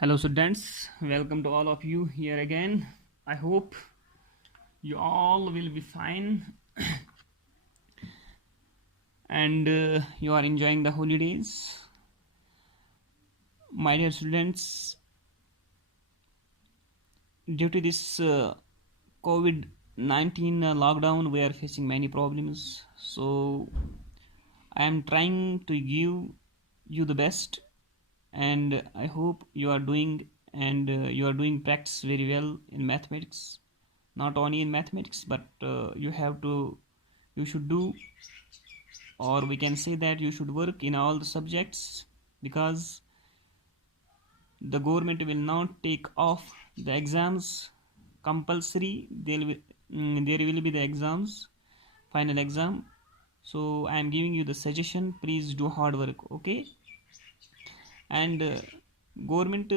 Hello, students. Welcome to all of you here again. I hope you all will be fine and you are enjoying the holidays. My dear students, due to this COVID 19 lockdown, we are facing many problems. So, I am trying to give you the best, and I hope you are doing and you are doing practice very well in mathematics. Not only in mathematics, but you should do, or we can say that you should work in all the subjects, because the government will not take off the exams compulsory. There will be the exams, final exam. So I am giving you the suggestion, please do hard work, okay? And government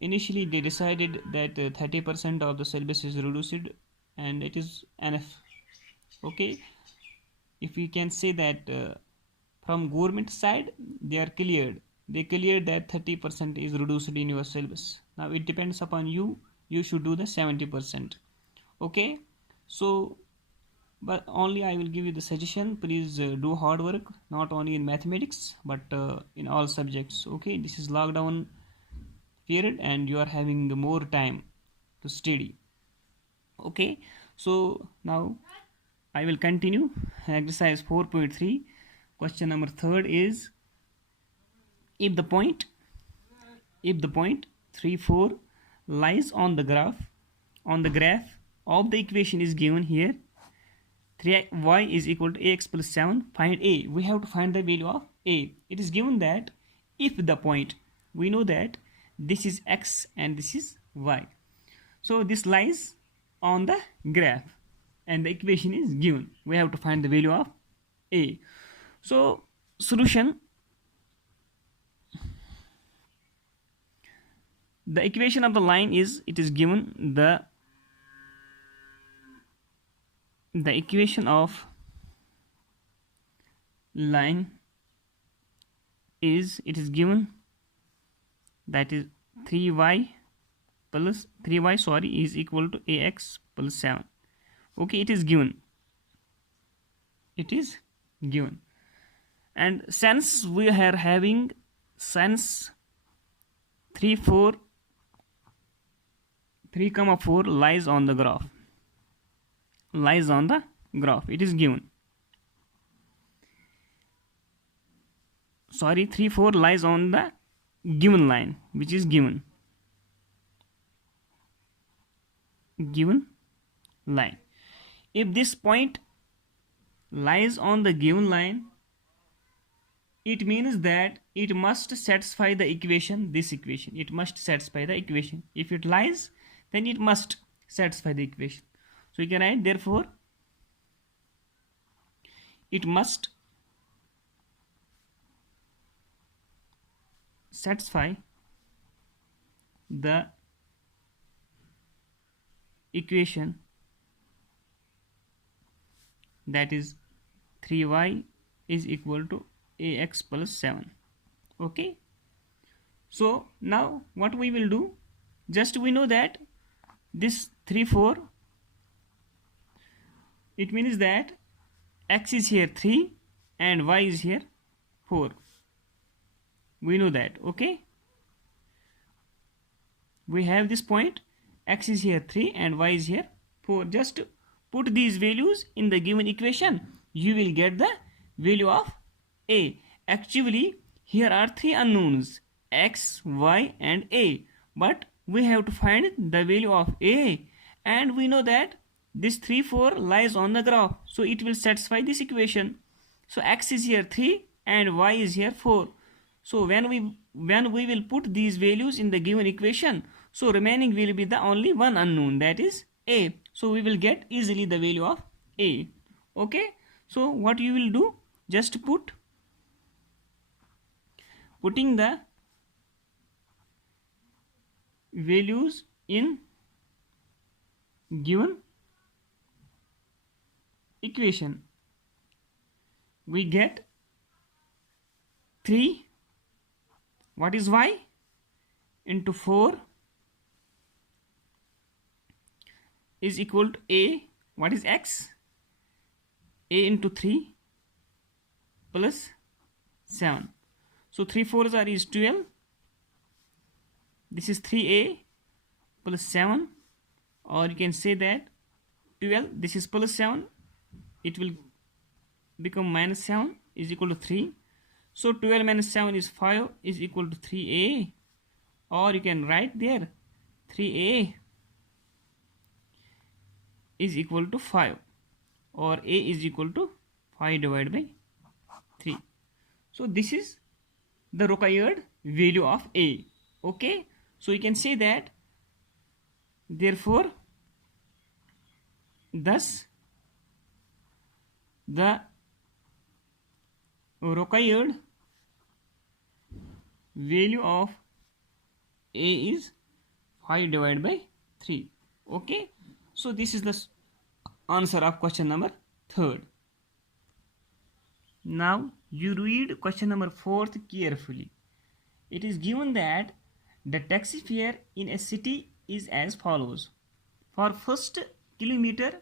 initially they decided that 30% of the syllabus is reduced, and it is enough, okay? If we can say that from government side they cleared that 30% is reduced in your syllabus. Now it depends upon you should do the 70%, okay? So but only I will give you the suggestion, please do hard work, not only in mathematics but in all subjects, okay? This is lockdown period and you are having more time to study, okay? So now I will continue exercise 4.3. Question number third is, if the point if the point 3 4 lies on the graph of the equation is given here, 3y is equal to ax plus 7, find a. We have to find the value of a. It is given that if the point, we know that this is x and this is y, so this lies on the graph and the equation is given, we have to find the value of a. So solution, the equation of the line is, it is given the equation of line is, it is given that is 3y is equal to ax plus 7, okay? It is given, and since we are having, since 3 4 lies on the graph, it is given, 3 4 lies on the given line, which is given line. If this point lies on the given line, it means that it must satisfy the equation, this equation, it must satisfy the equation. If it lies, then it must satisfy the equation. So you can write, therefore it must satisfy the equation, that is 3y is equal to ax plus 7, okay? So now what we will do, just we know that this 3 4, it means that x is here 3 and y is here 4, we know that, okay? We have this point, x is here 3 and y is here 4. Just put these values in the given equation, you will get the value of a. Actually here are three unknowns, x, y and a, but we have to find the value of a, and we know that this 3 4 lies on the graph, so it will satisfy this equation. So x is here 3 and y is here 4. So when we will put these values in the given equation, so remaining will be the only one unknown, that is a. So we will get easily the value of a, okay? So what you will do, just putting the values in given equation, we get 3, what is y, into 4 is equal to a, what is x? A into 3 plus 7. So 3 4s are is 12. This is 3a plus 7, or you can say that 12, this is plus 7, it will become minus 7 is equal to 3. So 12 minus 7 is 5 is equal to 3a, or you can write there 3a is equal to 5, or a is equal to 5 divided by 3. So this is the required value of a. Okay, so you can say that therefore thus the required value of a is 5 divided by 3. Okay, so this is the answer of question number 3rd. Now you read question number 4th carefully. It is given that the taxi fare in a city is as follows. For first kilometer,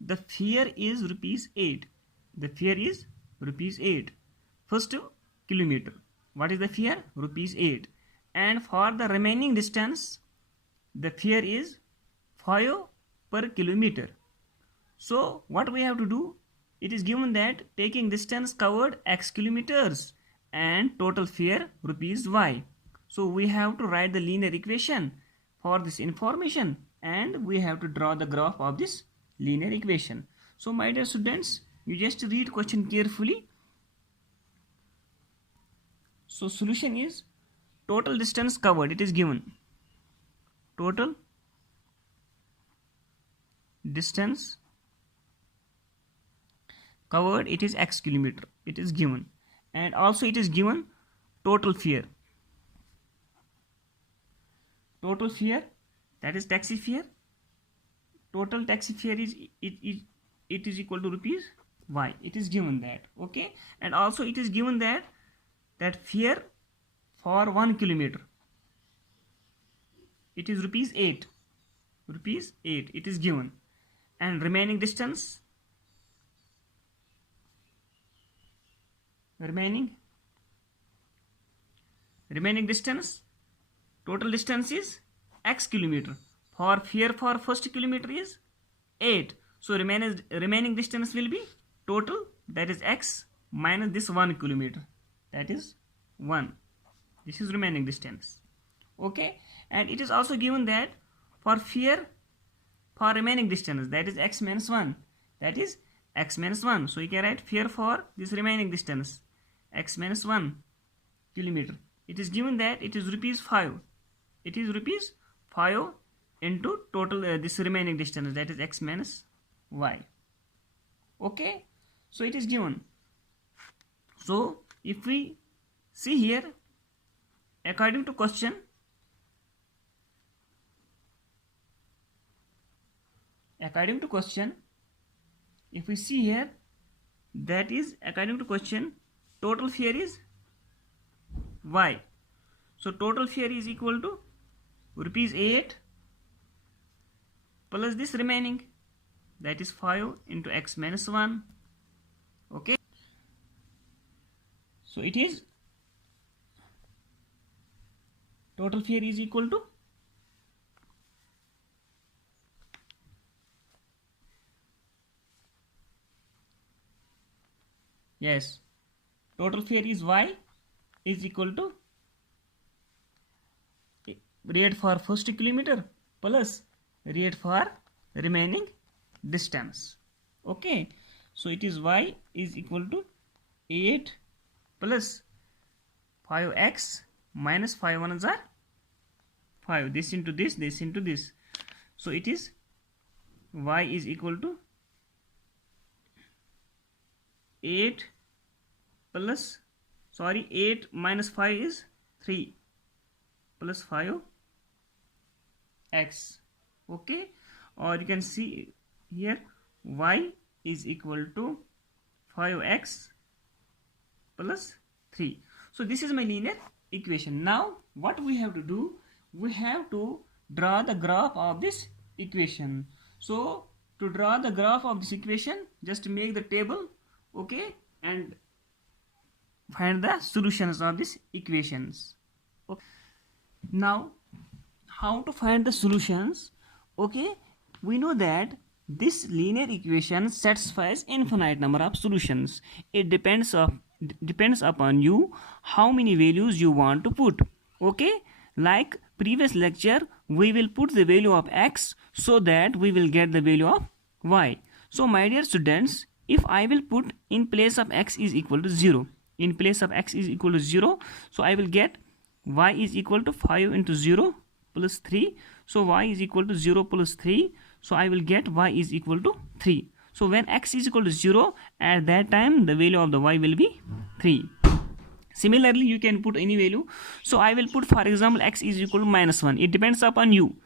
the fare is rupees 8. The fare is rupees 8. First kilometer. What is the fare? Rupees 8. And for the remaining distance, the fare is 5 per kilometer. So what we have to do? It is given that taking distance covered x kilometers and total fare rupees y. So we have to write the linear equation for this information, and we have to draw the graph of this linear equation. So my dear students, you just read question carefully. So solution is total distance covered. It is given. Total distance covered, it is x kilometer. It is given. And also it is given total fare. Total fare, that is taxi fare. Total taxi fare is it is equal to rupees y. It is given that. Okay, and also it is given that fare for 1 kilometer, it is rupees 8. Rupees 8. It is given, and remaining distance. Remaining distance, total distance is x kilometer. For fare for first kilometer is 8. So remaining distance will be total, that is x minus this 1 kilometer, that is 1. This is remaining distance. Okay, and it is also given that for fare for remaining distance, that is x minus 1, that is x minus 1. So you can write fare for this remaining distance, x minus 1 kilometer. It is given that it is rupees 5. It is rupees 5 into total this remaining distance, that is x minus y. Okay, so it is given. So if we see here, according to question, if we see here, that is according to question, total fare is y. So total fare is equal to rupees 8 plus this remaining, that is 5 into x minus 1. Okay, so it is total fare is equal to total fare is y is equal to rate for first kilometer plus rate for remaining distance. Okay, so it is y is equal to 8 plus 5x minus 5 ones are 5. This into this, this into this. So it is y is equal to 8 plus 8 minus 5 is 3 plus 5 x. Okay, or you can see here y is equal to 5x plus 3. So this is my linear equation. Now what we have to do, we have to draw the graph of this equation. So to draw the graph of this equation, just make the table, okay, and find the solutions of these equations. Okay. Now how to find the solutions? Okay, we know that this linear equation satisfies infinite number of solutions. It depends upon you how many values you want to put. Okay, like previous lecture, we will put the value of x so that we will get the value of y. So my dear students, if I will put in place of x is equal to 0, in place of x is equal to 0, so I will get y is equal to 5 into 0 plus 3. So y is equal to 0 plus 3. So I will get y is equal to 3. So when x is equal to 0, at that time the value of the y will be 3. Similarly, you can put any value. So I will put, for example, x is equal to minus 1. It depends upon you.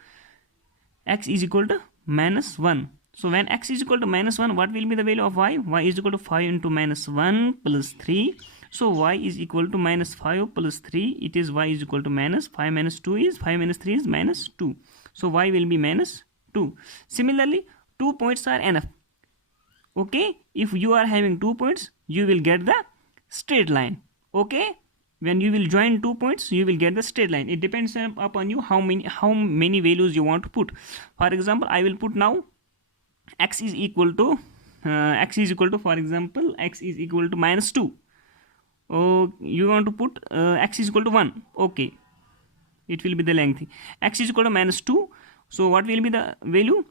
X is equal to minus 1. So when x is equal to minus 1, what will be the value of y? Y is equal to 5 into minus 1 plus 3. So y is equal to minus 5 plus 3. It is y is equal to minus 5 minus 2 is 5 minus 3 is minus 2. So y will be minus 2. Similarly, 2 points are enough. Okay, if you are having 2 points, you will get the straight line. Okay, when you will join 2 points, you will get the straight line. It depends upon you how many values you want to put. For example, I will put now x is equal to for example, x is equal to minus 2. Oh, you want to put x is equal to 1. Okay, it will be the length. X is equal to minus 2. So what will be the value?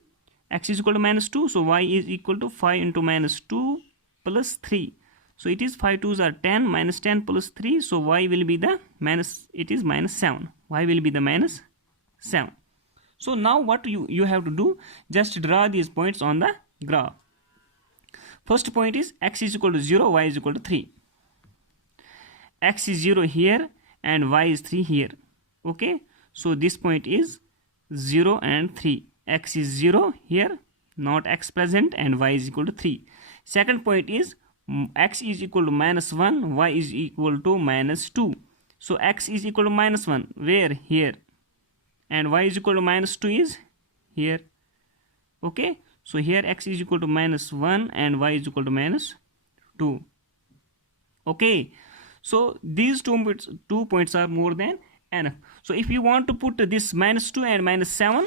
X is equal to minus 2. So y is equal to 5 into minus 2 plus 3. So it is 5 2s are 10, minus 10 plus 3. So y will be the minus, it is minus 7. Y will be the minus 7. So now what you have to do, just draw these points on the graph. First point is x is equal to 0, y is equal to 3. X is 0 here and y is 3 here. Okay, so this point is 0 and 3. X is 0 here, not x present, and y is equal to 3. Second point is x is equal to minus 1, y is equal to minus 2. So x is equal to minus 1, where? Here. And y is equal to minus 2 is here. Okay, so here x is equal to minus 1 and y is equal to minus 2. Okay, so these two points are more than enough. So if you want to put this minus 2 and minus 7,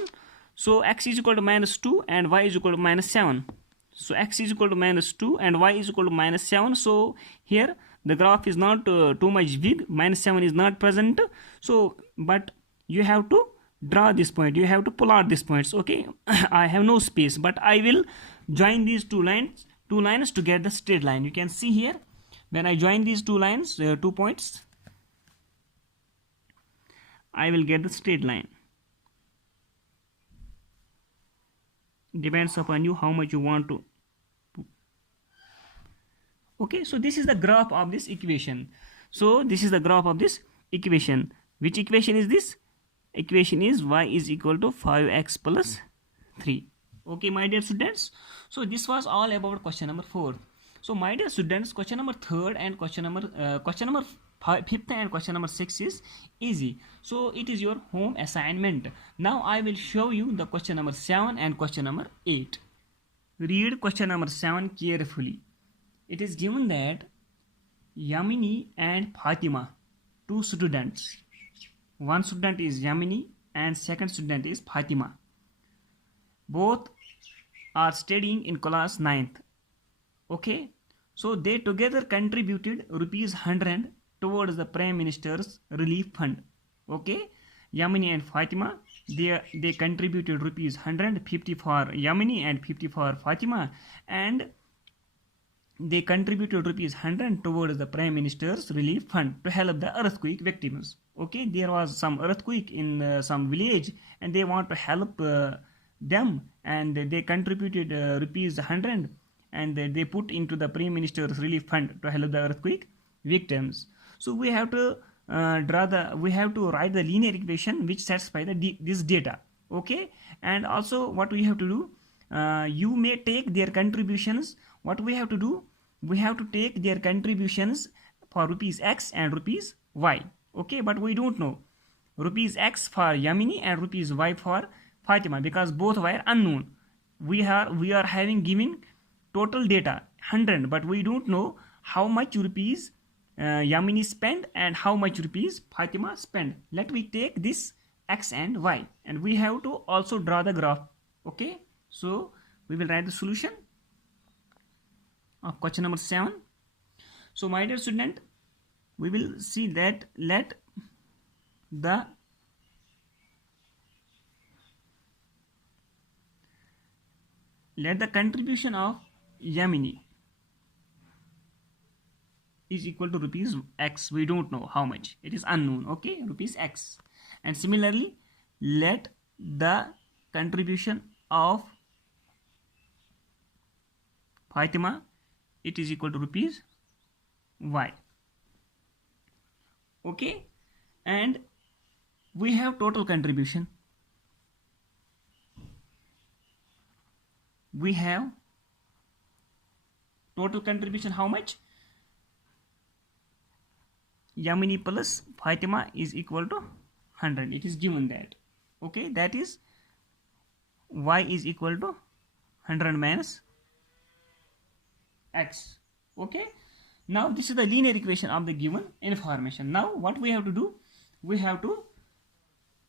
so x is equal to minus 2 and y is equal to minus 7. So x is equal to minus 2 and y is equal to minus 7. So here the graph is not too much big. Minus 7 is not present. So but you have to draw this point. You have to pull out these points. Okay, I have no space, but I will join these two lines to get the straight line. You can see here, when I join these two lines, 2 points, I will get the straight line. Depends upon you how much you want to. Okay, so this is the graph of this equation. So this is the graph of this equation. Which equation is this? Equation is y is equal to 5x plus 3. Okay, my dear students. So this was all about question number 4. So my dear students, question number 3rd and question number 5th and question number 6 is easy. So it is your home assignment. Now I will show you the question number 7 and question number 8. Read question number 7 carefully. It is given that Yamini and Fatima, 2 students. One student is Yamini and second student is Fatima. Both are studying in class 9th. Okay, so they together contributed rupees 100 towards the Prime Minister's relief fund. Okay, Yamini and Fatima, they contributed rupees 100, 50 for Yamini and 50 for Fatima, and they contributed rupees 100 towards the Prime Minister's relief fund to help the earthquake victims. Okay, there was some earthquake in some village and they want to help them, and they contributed rupees 100 and they put into the Prime Minister's relief fund to help the earthquake victims. So we have to write the linear equation which satisfy this data. Okay, and also what we have to do, you may take their contributions. What we have to do, we have to take their contributions for rupees x and rupees y. Okay, but we don't know rupees X for Yamini and rupees Y for Fatima, because both were unknown. We are having given total data 100, but we don't know how much rupees Yamini spend and how much rupees Fatima spend. Let me take this X and Y, and we have to also draw the graph. Okay, so we will write the solution of question number 7. So my dear student, we will see that let the contribution of Yamini is equal to rupees X. We don't know how much, it is unknown. Okay, rupees X. And similarly, let the contribution of Fatima, it is equal to rupees Y. Okay, and we have total contribution. We have total contribution how much? Yamini plus Fatima is equal to 100. It is given that. Okay, that is Y is equal to 100 minus X. Okay, now this is the linear equation of the given information. Now what we have to do? We have to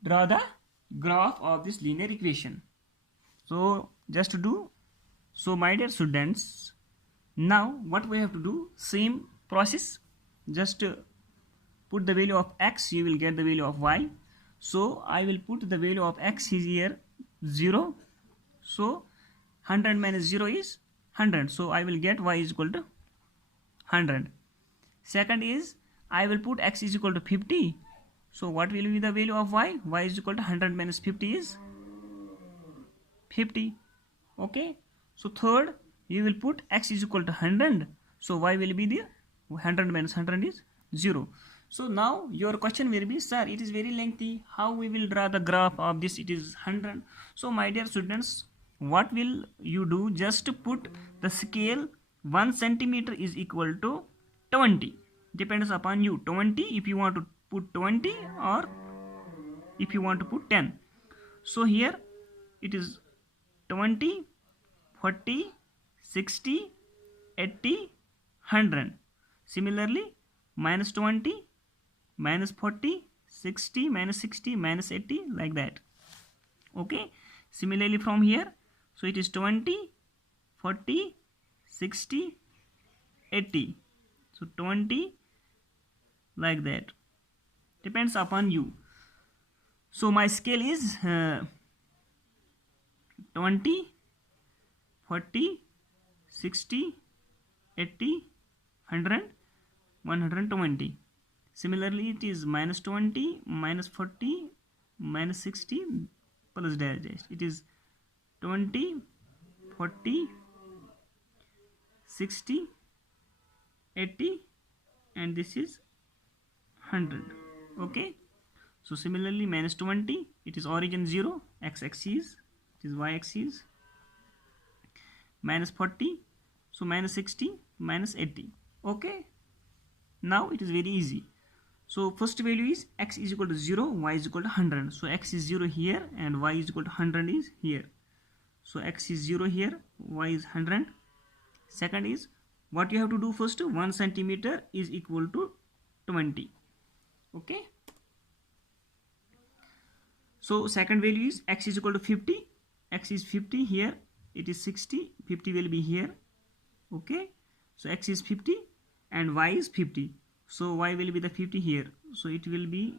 draw the graph of this linear equation. So just to do, so my dear students, now what we have to do, same process, just put the value of X, you will get the value of Y. So I will put the value of X is here 0. So 100 minus 0 is 100. So I will get Y is equal to 100. Second is, I will put X is equal to 50. So what will be the value of Y? Y is equal to 100 minus 50 is 50. Okay. So third, you will put X is equal to 100. So Y will be there. 100 minus 100 is 0. So now your question will be, sir, it is very lengthy. How we will draw the graph of this? It is 100. So my dear students, what will you do? Just put the scale 1 centimeter is equal to 20. Depends upon you. 20 if you want to put 20, or if you want to put 10. So here it is 20, 40, 60, 80, 100. Similarly, minus 20, minus 40, 60, minus 60, minus 80, like that. Okay. Similarly from here, so it is 20, 40, 60, 80. So 20, like that. Depends upon you. So my scale is 20, 40, 60, 80, 100, 120. Similarly, it is minus 20, minus 40, minus 60, plus dash dash. It is 20, 40, 60, 80, and this is 100. Okay. So similarly, minus 20, it is origin 0, x-axis, it is y-axis. Minus 40, so minus 60, minus 80. Okay. Now it is very easy. So first value is x is equal to 0, y is equal to 100. So x is 0 here and y is equal to 100 is here. So x is 0 here, y is 100. Second is, what you have to do first, 1 centimeter is equal to 20. Okay. So second value is x is equal to 50. X is 50 here, it is 60, 50 will be here. Okay. So x is 50 and y is 50. So y will be the 50 here. So it will be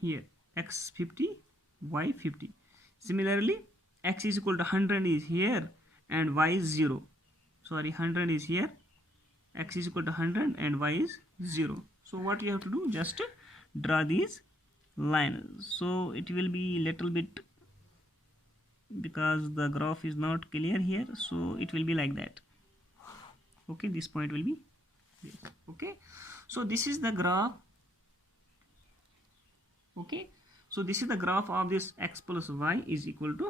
here, x 50, y 50. Similarly, x is equal to 100 is here and y is 0. Sorry, 100 is here, x is equal to 100 and y is 0. So what you have to do, just draw these lines. So it will be little bit, because the graph is not clear here, so it will be like that. Okay, this point will be there. Okay, so this is the graph. Okay, so this is the graph of this x plus y is equal to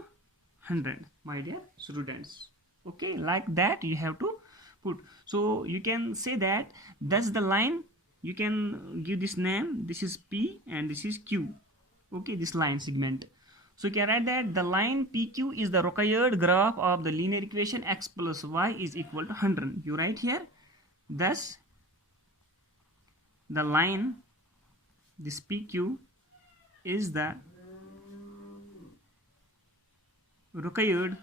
100, my dear students. Okay, like that you have to put. So you can say that that's the line you can give this name. This is P and this is Q. Okay, this line segment. So you can write that the line PQ is the required graph of the linear equation x plus y is equal to 100. You write here. Thus, the line, this PQ, is the required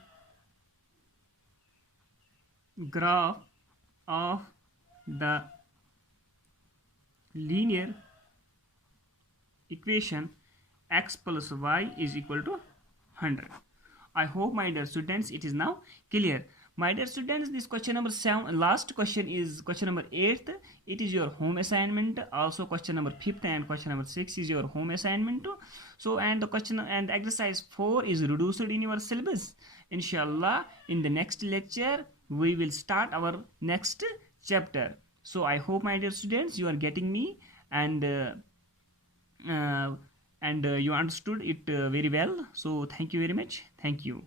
graph of the linear equation x plus y is equal to 100. I hope, my dear students, it is now clear. My dear students, this question number 7, last question is question number 8. It is your home assignment. Also question number 5 and question number 6 is your home assignment too. So, and the question and exercise 4 is reduced in your syllabus. Inshallah, in the next lecture we will start our next chapter. So I hope, my dear students, you are getting me, and you understood it very well. So thank you very much. Thank you.